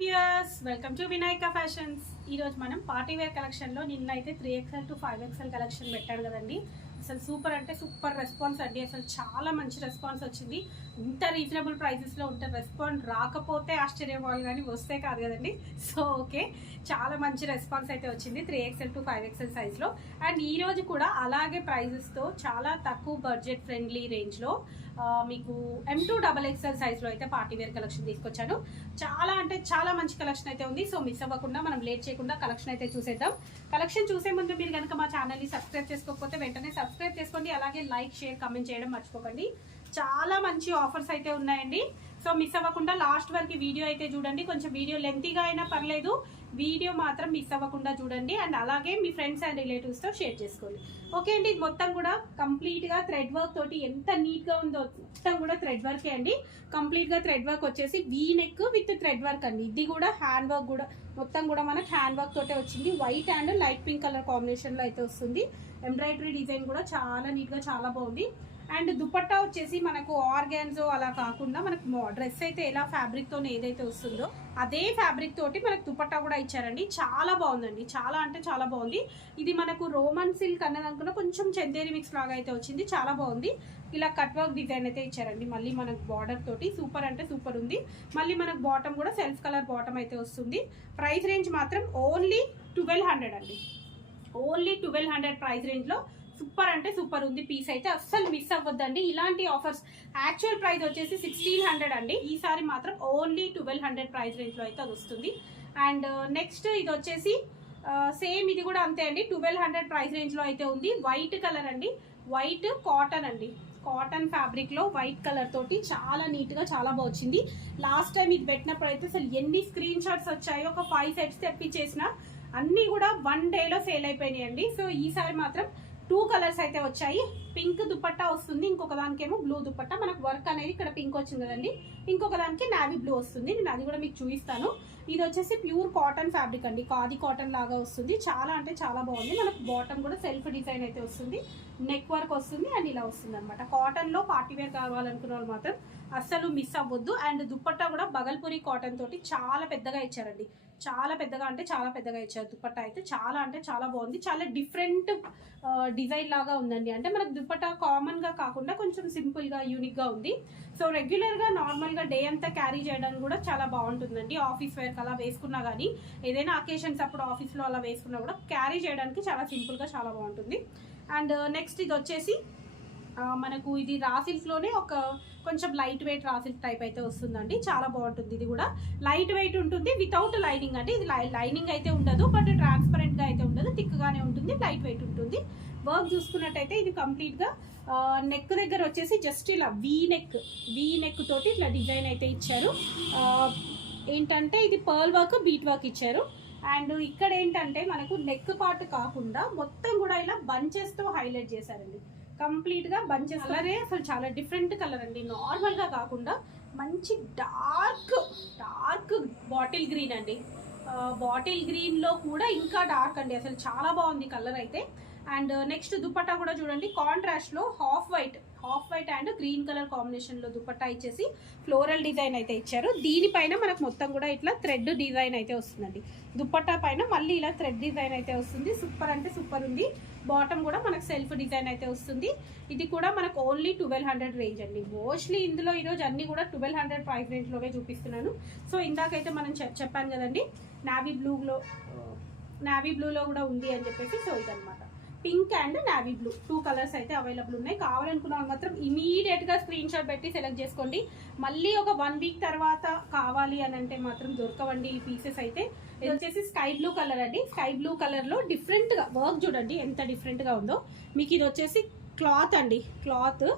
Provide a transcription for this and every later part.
Viewers welcome to Vinayaka fashions ఈరోజు మనం party wear కలెక్షన్లో నిన్న అయితే three XL two five XL collection పెట్టాడు కదండి. అసలు సూపర్ అంటే సూపర్ రెస్పాన్స్ అండి. అసలు చాలా మంచి రెస్పాన్స్ వచ్చింది. ఇంత రీజనబుల్ ప్రైజెస్లో ఉంటే రెస్పాన్స్ రాకపోతే ఆశ్చర్యపోవాలి కానీ వస్తే కాదు కదండి. సో ఓకే చాలా మంచి రెస్పాన్స్ అయితే వచ్చింది three XL two five XL సైజ్లో అండ్ ఈరోజు కూడా అలాగే ప్రైజెస్తో చాలా తక్కువ బడ్జెట్ ఫ్రెండ్లీ రేంజ్లో మీకు ఎం టూ డబల్ ఎక్స్ఎల్ సైజ్లో అయితే పార్టీ వేర్ కలెక్షన్ తీసుకొచ్చాను. చాలా అంటే చాలా మంచి కలెక్షన్ అయితే ఉంది. సో మిస్ అవ్వకుండా మనం లేట్ చేయకుండా కలెక్షన్ అయితే చూసేద్దాం. కలెక్షన్ చూసే ముందు మీరు కనుక మా ఛానల్ని సబ్స్క్రైబ్ చేసుకోకపోతే వెంటనే సబ్స్క్రైబ్ చేసుకోండి. అలాగే లైక్ షేర్ కమెంట్ చేయడం మర్చిపోకండి. చాలా మంచి ఆఫర్స్ అయితే ఉన్నాయండి. సో మిస్ అవ్వకుండా లాస్ట్ వరకు వీడియో అయితే చూడండి. కొంచెం వీడియో లెంతీగా అయినా పర్లేదు. వీడియో మాత్రం మిస్ అవ్వకుండా చూడండి. అండ్ అలాగే మీ ఫ్రెండ్స్ అండ్ రిలేటివ్స్తో షేర్ చేసుకోండి. ఓకే అండి ఇది మొత్తం కూడా కంప్లీట్గా థ్రెడ్ వర్క్ తోటి ఎంత నీట్గా ఉందో మొత్తం కూడా థ్రెడ్ వర్కే అండి. కంప్లీట్గా థ్రెడ్ వర్క్ వచ్చేసి V neck with thread work అండి. ఇది కూడా హ్యాండ్ వర్క్ కూడా మొత్తం కూడా మనకు హ్యాండ్ వర్క్ తోటే వచ్చింది. White and light pink colour కాంబినేషన్లో అయితే వస్తుంది. ఎంబ్రాయిడరీ డిజైన్ కూడా చాలా నీట్గా చాలా బాగుంది. అండ్ దుపట్టా వచ్చేసి మనకు ఆర్గాన్జో అలా కాకుండా మనకు డ్రెస్ అయితే ఎలా ఫ్యాబ్రిక్తో ఏదైతే వస్తుందో అదే ఫ్యాబ్రిక్ తోటి మనకు దుపట్టా కూడా ఇచ్చారండి. చాలా బాగుందండి. చాలా అంటే చాలా బాగుంది. ఇది మనకు రోమన్ సిల్క్ అన్నది అనుకున్న కొంచెం చందేరి మిక్స్ లాగా అయితే వచ్చింది. చాలా బాగుంది. ఇలా కట్ వర్క్ డిజైన్ అయితే ఇచ్చారండి. మళ్ళీ మనకు బార్డర్ తోటి సూపర్ అంటే సూపర్ ఉంది. మళ్ళీ మనకు బాటమ్ కూడా సెల్ఫ్ కలర్ బాటమ్ అయితే వస్తుంది. ప్రైస్ రేంజ్ మాత్రం ఓన్లీ ట్వెల్వ్ హండ్రెడ్ అండి. ఓన్లీ ట్వెల్వ్ హండ్రెడ్ ప్రైస్ రేంజ్లో సూపర్ అంటే సూపర్ ఉంది. పీస్ అయితే అస్సలు మిస్ అవ్వద్దండి. ఇలాంటి ఆఫర్స్ యాక్చువల్ ప్రైస్ వచ్చేసి సిక్స్టీన్ హండ్రెడ్ అండి. ఈసారి మాత్రం ఓన్లీ ట్వెల్వ్ హండ్రెడ్ ప్రైస్ రేంజ్లో అయితే అది వస్తుంది. అండ్ uh, నెక్స్ట్ ఇది వచ్చేసి uh, సేమ్ ఇది కూడా అంతే అండి. ట్వెల్వ్ హండ్రెడ్ ప్రైస్ రేంజ్లో అయితే ఉంది. వైట్ కలర్ అండి. వైట్ కాటన్ అండి. కాటన్ ఫ్యాబ్రిక్లో వైట్ కలర్ తోటి చాలా నీట్గా చాలా బాగా వచ్చింది. లాస్ట్ టైం ఇది పెట్టినప్పుడు అయితే అసలు ఎన్ని స్క్రీన్ షాట్స్ వచ్చాయో ఒక ఫైవ్ సెట్స్ తెప్పించేసిన అన్నీ కూడా వన్ డేలో సేల్ అయిపోయినాయి అండి సో ఈసారి మాత్రం టూ కలర్స్ అయితే వచ్చాయి. పింక్ దుపట్టా వస్తుంది ఇంకొక దానికేమో బ్లూ దుపట్టా. మనకు వర్క్ అనేది ఇక్కడ పింక్ వచ్చింది కదండి. ఇంకొక దానికి నావీ బ్లూ వస్తుంది. నేను అది కూడా మీకు చూపిస్తాను. ఇది వచ్చేసి ప్యూర్ కాటన్ ఫ్యాబ్రిక్ అండి. కాది కాటన్ లాగా వస్తుంది. చాలా అంటే చాలా బాగుంది. మనకు బాటమ్ కూడా సెల్ఫ్ డిజైన్ అయితే వస్తుంది. నెక్ వర్క్ వస్తుంది అండ్ ఇలా వస్తుంది అనమాట కాటన్లో పార్టీవేర్ కావాలనుకున్న వాళ్ళు మాత్రం అస్సలు మిస్ అవ్వద్దు. అండ్ దుప్పట్టా కూడా బగల్పూరి కాటన్ తోటి చాలా పెద్దగా ఇచ్చారండి. చాలా పెద్దగా అంటే చాలా పెద్దగా ఇచ్చారు. దుప్పట్ట అయితే చాలా అంటే చాలా బాగుంది. చాలా డిఫరెంట్ డిజైన్ లాగా ఉందండి. అంటే మనకు దుప్పట్ట కామన్గా కాకుండా కొంచెం సింపుల్గా యూనిక్గా ఉంది. సో రెగ్యులర్గా నార్మల్గా డే అంతా క్యారీ చేయడానికి కూడా చాలా బాగుంటుందండి. ఆఫీస్ వేర్కి అలా వేసుకున్నా కానీ ఏదైనా అకేషన్స్ అప్పుడు ఆఫీస్లో అలా వేసుకున్నా కూడా క్యారీ చేయడానికి చాలా సింపుల్గా చాలా బాగుంటుంది. అండ్ నెక్స్ట్ ఇది వచ్చేసి మనకు ఇది రాసిల్స్లోనే ఒక కొంచెం లైట్ వెయిట్ రాసిల్స్ టైప్ అయితే వస్తుందండి. చాలా బాగుంటుంది ఇది కూడా. లైట్ వెయిట్ ఉంటుంది వితౌట్ లైనింగ్ అండి ఇది లైనింగ్ అయితే ఉండదు బట్ ట్రాన్స్పరెంట్గా అయితే ఉండదు థిక్గానే ఉంటుంది లైట్ వెయిట్ ఉంటుంది. వర్క్ చూసుకున్నట్టయితే ఇది కంప్లీట్గా నెక్ దగ్గర వచ్చేసి జస్ట్ ఇలా వీ నెక్ వీ నెక్ తోటి ఇట్లా డిజైన్ అయితే ఇచ్చారు. ఏంటంటే ఇది పర్ల్ వర్క్ బీట్ వర్క్ ఇచ్చారు. అండ్ ఇక్కడ ఏంటంటే మనకు నెక్ పార్ట్ కాకుండా మొత్తం కూడా ఇలా బంచెస్తో హైలైట్ చేశారండి. కంప్లీట్గా బంచెస్ కలరే అసలు చాలా డిఫరెంట్ కలర్ అండి. నార్మల్గా కాకుండా మంచి డార్క్ డార్క్ బాటిల్ గ్రీన్ అండి. బాటిల్ గ్రీన్లో కూడా ఇంకా డార్క్ అండి. అసలు చాలా బాగుంది కలర్ అయితే. అండ్ నెక్స్ట్ దుపట్టా కూడా చూడండి. కాంట్రాస్ట్లో half white half white and green colour కాంబినేషన్లో దుపట్టా ఇచ్చేసి ఫ్లోరల్ డిజైన్ అయితే ఇచ్చారు. దీనిపైన మనకు మొత్తం కూడా ఇట్లా థ్రెడ్ డిజైన్ అయితే వస్తుందండి. దుపట్టా పైన మళ్ళీ ఇలా థ్రెడ్ డిజైన్ అయితే వస్తుంది. సూపర్ అంటే సూపర్ ఉంది. బాటమ్ కూడా మనకు సెల్ఫ్ డిజైన్ అయితే వస్తుంది. ఇది కూడా మనకు ఓన్లీ ట్వెల్వ్ హండ్రెడ్ రేంజ్ అండి. మోస్ట్లీ ఇందులో ఈరోజు అన్ని కూడా ట్వెల్వ్ హండ్రెడ్ ప్రైస్ రేంజ్లోనే చూపిస్తున్నాను. సో ఇందాకైతే మనం చెప్పాను కదండి నావీ బ్లూలో నావీ బ్లూలో కూడా ఉంది అని చెప్పేసి సో ఇదనమాట pink and navy blue. Two colours అయితే అవైలబుల్ ఉన్నాయి. కావాలనుకున్న వాళ్ళు మాత్రం ఇమీడియట్గా స్క్రీన్ షాట్ పెట్టి సెలెక్ట్ చేసుకోండి. మళ్ళీ ఒక వన్ వీక్ తర్వాత కావాలి అని అంటే మాత్రం దొరకవండి ఈ పీసెస్ అయితే. ఇది వచ్చేసి స్కై బ్లూ కలర్ అండి. స్కై బ్లూ కలర్లో డిఫరెంట్గా వర్క్ చూడండి ఎంత డిఫరెంట్గా ఉందో. మీకు ఇది వచ్చేసి క్లాత్ అండి. క్లాత్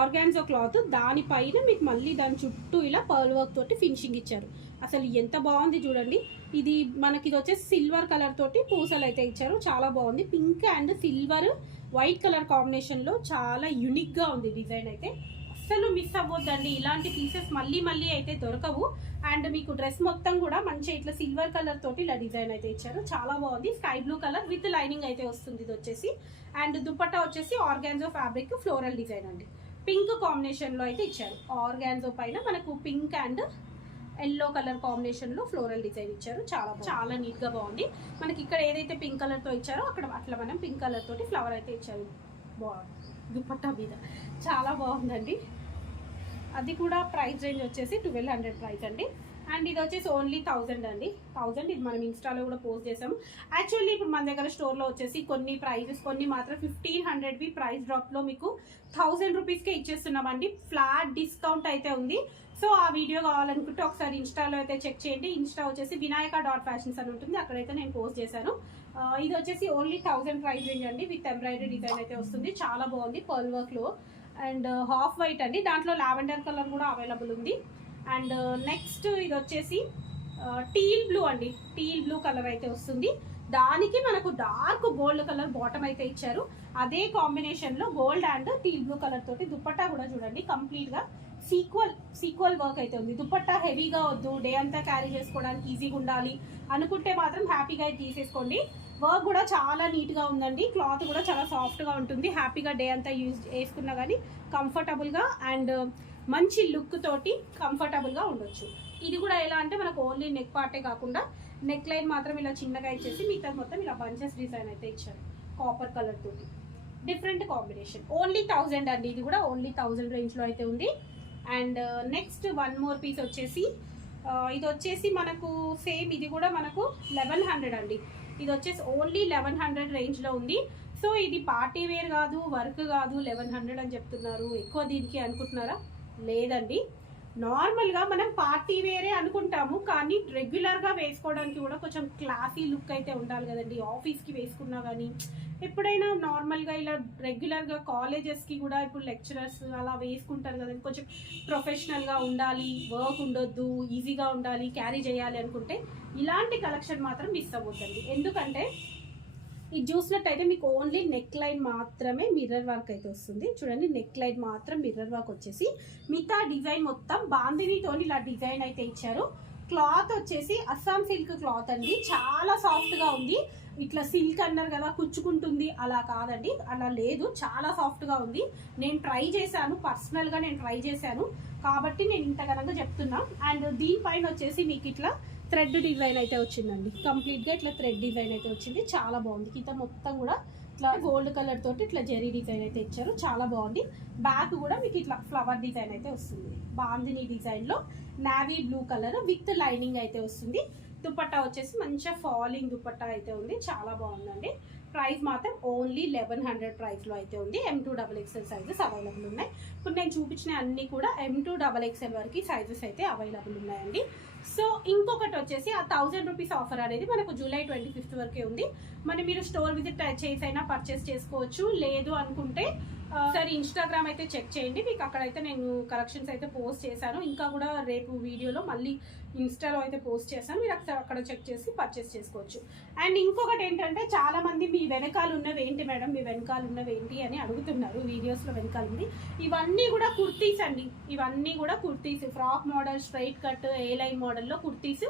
ఆర్గాన్జో క్లాత్ దానిపైన మీకు మళ్ళీ దాని చుట్టూ ఇలా పర్ల్ వర్క్ తోటి ఫినిషింగ్ ఇచ్చారు. అసలు ఎంత బాగుంది చూడండి. ఇది మనకి ఇది వచ్చేసి సిల్వర్ కలర్ తోటి పూసలు అయితే ఇచ్చారు. చాలా బాగుంది. Pink and silver white colour కాంబినేషన్లో చాలా యునిక్గా ఉంది డిజైన్ అయితే. అస్సలు మిస్ అవ్వద్దండి. ఇలాంటి పీసెస్ మళ్ళీ మళ్ళీ అయితే దొరకవు. అండ్ మీకు డ్రెస్ మొత్తం కూడా మంచి ఇట్లా సిల్వర్ కలర్ తోటి ఇలా డిజైన్ అయితే ఇచ్చారు. చాలా బాగుంది. Sky blue colour with lining అయితే వస్తుంది ఇది వచ్చేసి. అండ్ దుపట్టా వచ్చేసి ఆర్గాన్జో ఫ్యాబ్రిక్ ఫ్లోరల్ డిజైన్ అండి. పింక్ కాంబినేషన్లో అయితే ఇచ్చారు. ఆర్గాన్జో పైన మనకు పింక్ అండ్ ఎల్లో కలర్ కాంబినేషన్లో ఫ్లోరల్ డిజైన్ ఇచ్చారు. చాలా చాలా నీట్గా బాగుంది. మనకి ఇక్కడ ఏదైతే పింక్ కలర్తో ఇచ్చారో అక్కడ అట్లా మనం పింక్ కలర్ తోటి ఫ్లవర్ అయితే ఇచ్చారు. బాగుంది దుపట్టా మీద. చాలా బాగుందండి. అది కూడా ప్రైస్ రేంజ్ వచ్చేసి ట్వెల్వ్ హండ్రెడ్ ప్రైస్ అండి. అండ్ ఇది వచ్చేసి ఓన్లీ థౌజండ్ అండి. థౌజండ్ ఇది మనం ఇన్స్టాలో కూడా పోస్ట్ చేసాము. యాక్చువల్లీ ఇప్పుడు మన దగ్గర స్టోర్లో వచ్చేసి కొన్ని ప్రైజెస్ కొన్ని మాత్రం ఫిఫ్టీన్ హండ్రెడ్వి ప్రైస్ డ్రాప్లో మీకు థౌజండ్ రూపీస్కే ఇచ్చేస్తున్నామండి. ఫ్లాట్ డిస్కౌంట్ అయితే ఉంది. సో ఆ వీడియో కావాలనుకుంటే ఒకసారి ఇన్స్టాలో అయితే చెక్ చేయండి. ఇన్స్టా వచ్చేసి వినాయక డాట్ ఫ్యాషన్స్ అని ఉంటుంది. అక్కడైతే నేను పోస్ట్ చేశాను. ఇది వచ్చేసి ఓన్లీ థౌజండ్ ప్రైస్ రేంజ్ అండి. విత్ ఎంబ్రాయిడరీ డిజైన్ అయితే వస్తుంది. చాలా బాగుంది. పర్ల్ వర్క్లో అండ్ హాఫ్ వైట్ అండి. దాంట్లో లావెండర్ కలర్ కూడా అవైలబుల్ ఉంది. అండ్ నెక్స్ట్ ఇది వచ్చేసి టీల్ బ్లూ అండి. టీల్ బ్లూ కలర్ అయితే వస్తుంది. దానికి మనకు డార్క్ గోల్డ్ కలర్ బాటమ్ అయితే ఇచ్చారు. అదే కాంబినేషన్లో gold and teal blue colour తోటి దుపట్టా కూడా చూడండి. కంప్లీట్గా సీక్వల్ సీక్వల్ వర్క్ అయితే ఉంది. దుపట్టా హెవీగా వద్దు. డే అంతా క్యారీ చేసుకోవడానికి ఈజీగా ఉండాలి. అనుకుంటే మాత్రం హ్యాపీగా అయితే తీసేసుకోండి. వర్క్ కూడా చాలా నీట్గా ఉందండి. క్లాత్ కూడా చాలా సాఫ్ట్గా ఉంటుంది. హ్యాపీగా డే అంతా యూజ్ వేసుకున్నా కానీ కంఫర్టబుల్గా అండ్ మంచి లుక్ తోటి కంఫర్టబుల్గా ఉండొచ్చు. ఇది కూడా ఎలా అంటే మనకు ఓన్లీ నెక్ పార్టే కాకుండా నెక్ లైన్ మాత్రం ఇలా చిన్నగా ఇచ్చేసి మిగతా మొత్తం ఇలా బంచెస్ డిజైన్ అయితే ఇచ్చారు. కాపర్ కలర్ తోటి. డిఫరెంట్ కాంబినేషన్ ఓన్లీ థౌజండ్ అండి. ఇది కూడా ఓన్లీ థౌజండ్ రేంజ్లో అయితే ఉంది. And next one more piece వచ్చేసి uh, ఇది వచ్చేసి మనకు సేమ్ ఇది కూడా మనకు లెవెన్ హండ్రెడ్ అండి. ఇది వచ్చేసి ఓన్లీ లెవెన్ హండ్రెడ్ రేంజ్లో ఉంది. సో ఇది పార్టీ వేర్ కాదు వర్క్ కాదు లెవెన్ హండ్రెడ్ అని చెప్తున్నారు. ఎక్కువ దీనికి అనుకుంటున్నారా? లేదండి. నార్మల్గా మనం పార్టీ వేరే అనుకుంటాము కానీ రెగ్యులర్గా వేసుకోవడానికి కూడా కొంచెం క్లాసీ లుక్ అయితే ఉండాలి కదండి. ఆఫీస్కి వేసుకున్నా కానీ ఎప్పుడైనా నార్మల్గా ఇలా రెగ్యులర్గా కాలేజెస్కి కూడా ఇప్పుడు లెక్చరర్స్ అలా వేసుకుంటారు కదండి. కొంచెం ప్రొఫెషనల్గా ఉండాలి వర్క్ ఉండొద్దు ఈజీగా ఉండాలి క్యారీ చేయాలి అనుకుంటే ఇలాంటి కలెక్షన్ మాత్రం మిస్ అవ్వద్దండి. ఎందుకంటే ఇది చూసినట్టయితే మీకు ఓన్లీ నెక్ లైన్ మాత్రమే మిర్రర్ వర్క్ అయితే వస్తుంది. చూడండి నెక్ లైన్ మాత్రం మిర్రర్ వర్క్ వచ్చేసి మిగతా డిజైన్ మొత్తం బాందినీతో ఇలా డిజైన్ అయితే ఇచ్చారు. క్లాత్ వచ్చేసి అస్సాం సిల్క్ క్లాత్ అండి. చాలా సాఫ్ట్గా ఉంది. ఇట్లా సిల్క్ అన్నారు కదా కుచ్చుకుంటుంది అలా కాదండి. అలా లేదు చాలా సాఫ్ట్గా ఉంది. నేను ట్రై చేశాను పర్సనల్గా నేను ట్రై చేశాను. కాబట్టి నేను ఇంతగనంగా చెప్తున్నా. అండ్ దీనిపైన వచ్చేసి మీకు ఇట్లా థ్రెడ్ డిజైన్ అయితే వచ్చిందండి. కంప్లీట్గా ఇట్లా థ్రెడ్ డిజైన్ అయితే వచ్చింది. చాలా బాగుంది. కింద మొత్తం కూడా ఇట్లా గోల్డ్ కలర్ తోటి ఇట్లా జెరీ డిజైన్ అయితే ఇచ్చారు. చాలా బాగుంది. బ్యాక్ కూడా మీకు ఇట్లా ఫ్లవర్ డిజైన్ అయితే వస్తుంది. బాందిని డిజైన్లో navy blue colour with lining అయితే వస్తుంది. దుపట్టా వచ్చేసి మంచిగా ఫాలింగ్ దుపట్టా అయితే ఉంది. చాలా బాగుందండి. ప్రైస్ మాత్రం ఓన్లీ లెవెన్ హండ్రెడ్ ప్రైస్లో అయితే ఉంది. M two double XL sizes available ఉన్నాయి. ఇప్పుడు నేను చూపించిన అన్ని కూడా ఎం టూ డబల్ ఎక్స్ఎల్ వరకు సైజెస్ అయితే అవైలబుల్ ఉన్నాయండి. సో ఇంకొకటి వచ్చేసి ఆ థౌజండ్ రూపీస్ ఆఫర్ అనేది మనకు జూలై ట్వంటీ ఫిఫ్త్ వరకే ఉంది. మరి మీరు స్టోర్ విజిట్ చేసైనా పర్చేస్ చేసుకోవచ్చు. లేదు అనుకుంటే సరే ఇన్స్టాగ్రామ్ అయితే చెక్ చేయండి. మీకు అక్కడైతే నేను కలెక్షన్స్ అయితే పోస్ట్ చేశాను. ఇంకా కూడా రేపు వీడియోలో మళ్ళీ ఇన్స్టాలో అయితే పోస్ట్ చేశాను. మీరు అక్కడ అక్కడ చెక్ చేసి పర్చేస్ చేసుకోవచ్చు. అండ్ ఇంకొకటి ఏంటంటే చాలా మంది మీ వెనకాల ఉన్నవి ఏంటి మేడం? మీ వెనకాల ఉన్నవి ఏంటి అని అడుగుతున్నారు. వీడియోస్లో వెనకాల ఉంది. ఇవన్నీ కూడా కుర్తీస్ అండి. ఇవన్నీ కూడా kurtis. Frock model straight cut A line మోడల్లో kurtis.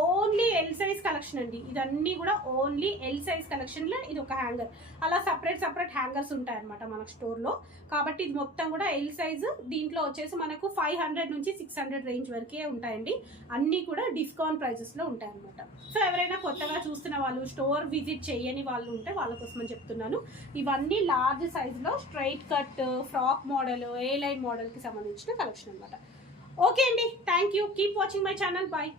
Only L size collection అండి. ఇదన్నీ కూడా ఓన్లీ ఎల్ సైజ్ కలెక్షన్లో ఇది ఒక హ్యాంగర్ అలా సపరేట్ సపరేట్ హ్యాంగర్స్ ఉంటాయి అనమాట మనకు స్టోర్లో కాబట్టి ఇది మొత్తం కూడా ఎల్ సైజ్ దీంట్లో వచ్చేసి మనకు ఫైవ్ హండ్రెడ్ నుంచి సిక్స్ హండ్రెడ్ రేంజ్ వరకే ఉంటాయండి. అన్నీ కూడా డిస్కౌంట్ ప్రైజెస్లో ఉంటాయన్నమాట. సో ఎవరైనా కొత్తగా చూస్తున్న వాళ్ళు స్టోర్ విజిట్ చేయని వాళ్ళు ఉంటే వాళ్ళ కోసం చెప్తున్నాను. ఇవన్నీ లార్జ్ సైజులో straight cut frock model A line మోడల్కి సంబంధించిన కలెక్షన్ అనమాట ఓకే అండి. Thank you keep watching my channel bye